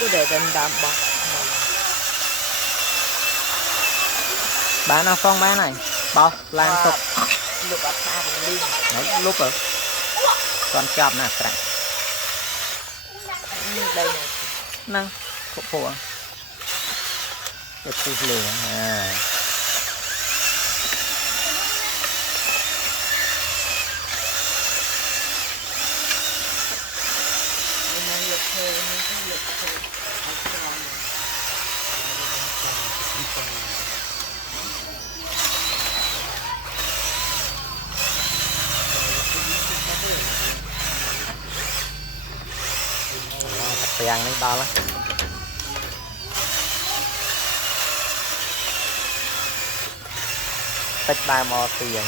cứ để trên đám bọc bán nào phong bán này bao lan tục lúc bắt ba đi đấy lúc rồi còn chậm nè cả đây này năng phụ phụ được tụt lửa à tiền đấy bao lắm tích đai mò tiền